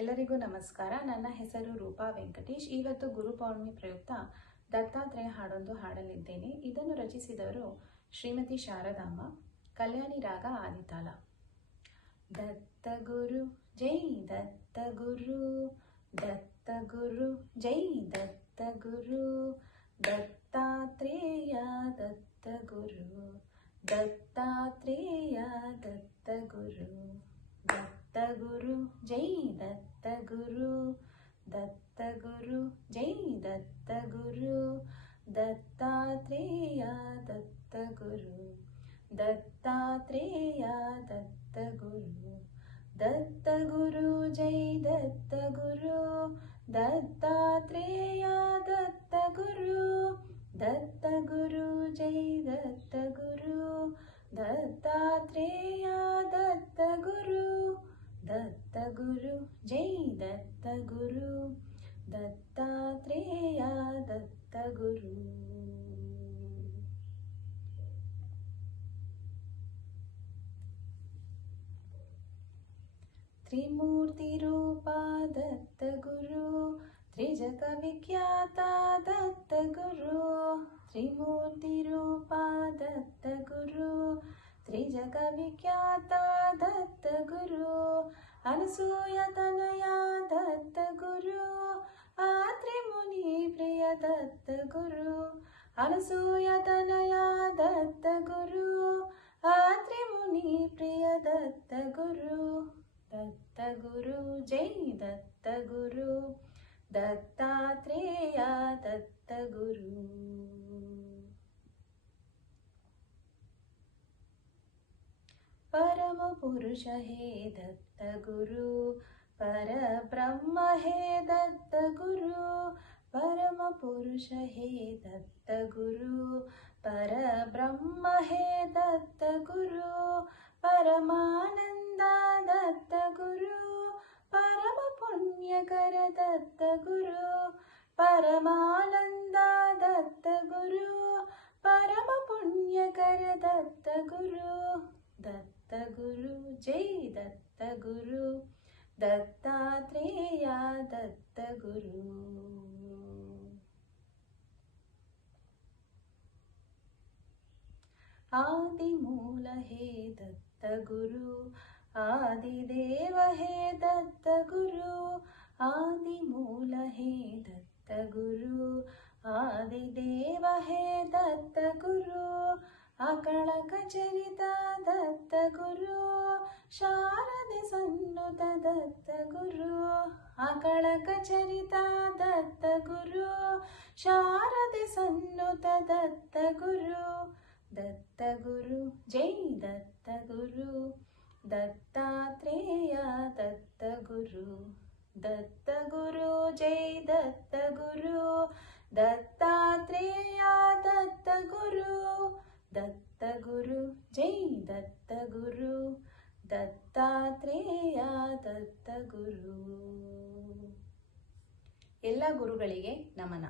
ಎಲ್ಲರಿಗೂ ನಮಸ್ಕಾರ. ನನ್ನ ಹೆಸರು ರೂಪಾ ವೆಂಕಟೇಶ್. ಇವತ್ತು ಗುರುಪೌರ್ಣಿಮೆ ಪ್ರಯುಕ್ತ ದತ್ತಾತ್ರೇಯ ಹಾಡೊಂದು ಹಾಡಲಿದ್ದೇನೆ. ಇದನ್ನು ರಚಿಸಿದವರು ಶ್ರೀಮತಿ ಶಾರದಾಮ್ಮ. ಕಲ್ಯಾಣಿ ರಾಗ ಆದಿತಾಲ. ದತ್ತ ಗುರು ಜೈ ದತ್ತ ಗುರು, ದತ್ತ ಗುರು ಜೈ ದತ್ತ ಗುರು, ದತ್ತಾತ್ರೇಯ ದತ್ತ ಗುರು, ದತ್ತಾತ್ರೇಯ ದತ್ತ ಗುರು, ದತ್ತ ಗುರು ಜೈ ದತ್ತ ಗುರು, ದತ್ತ ಗುರು ಜೈ ದತ್ತ ಗುರು, ದತ್ತಾತ್ರೇಯ ದತ್ತ ಗುರು, ದತ್ತಾತ್ರೇಯ ದತ್ತ ಗುರು, ದತ್ತ ಗುರು ಜೈ ದತ್ತ ಗುರು, ದತ್ತಾತ್ರೇಯ ದತ್ತ ಗುರು, ದತ್ತ ಗುರು ಜೈ ದತ್ತ ಗುರು, ದತ್ತಾತ್ರೇಯ ದತ್ತ ಗುರು, ದತ್ತ ಗುರು ಜೈ ದತ್ತ ಗುರು, ದತ್ತಾತ್ರೇಯ ದತ್ತ ಗುರು. ತ್ರಿಮೂರ್ತಿ ರೂಪ ದತ್ತ ಗುರು, ತ್ರಿಜಗ ವಿಖ್ಯಾತ ದತ್ತ ಗುರು, ತ್ರಿಮೂರ್ತಿ ರೂಪ ದತ್ತ ಗುರು, ತ್ರಿಜಗ ವಿಖ್ಯಾತ ದತ್ತ ಗುರು, ಅನಸೂಯ ತನಯ ದತ್ತ ಗುರು, ಆತ್ರಿ ಮುನಿ ಪ್ರಿಯ ದತ್ತ ಗುರು, ಅನಸೂಯ ತನಯ ದತ್ತ ಗುರು, ಆತ್ರಿ ಮುನಿ ಪ್ರಿಯ ದತ್ತ ಗುರು, ದತ್ತ ಗುರು ಜೈ ದತ್ತ ಗುರು, ದತ್ತಾತ್ರೇಯ ದತ್ತ ಗುರು. परम पुरुष हे दत्त गुरु, पर ब्रह्म हे दत्त गुरु, परम पुरुष हे दत्त गुरु, पर ब्रह्म हे दत्त गुरु, परमानंद दत्त गुरु, परम पुण्यकर दत्त गुरु, परमानंद दत्त गुरु, परम पुण्यकर दत्त गुरु, दत्त गुरु जय दत्त गुरु, दत्तात्रेय दत्त गुरु. आदि मूल हे दत्त गुरु, आदिदेव हे दत्त गुरु, आदि मूल हे दत्त गुरु, आदिदेव हे दत्त गुरु, अकळक चरित दत्त गुरु, शारदे सन्नुत दत्त गुरु, अकळक चरित दत्त गुरु, शारदे सन्नुत दत्त गुरु, दत्त गुरु जय दत्त गुरु, दत्तात्रेय दत्त गुरु, दत्त गुरु जय दत्त गुरु, दत्तात्रेय दत्त गुरु, दत्त गुरु जय दत्त गुरु, ದತ್ತಾತ್ರೇಯ ದತ್ತ ಗುರು. ಎಲ್ಲ ಗುರುಗಳಿಗೆ ನಮನ.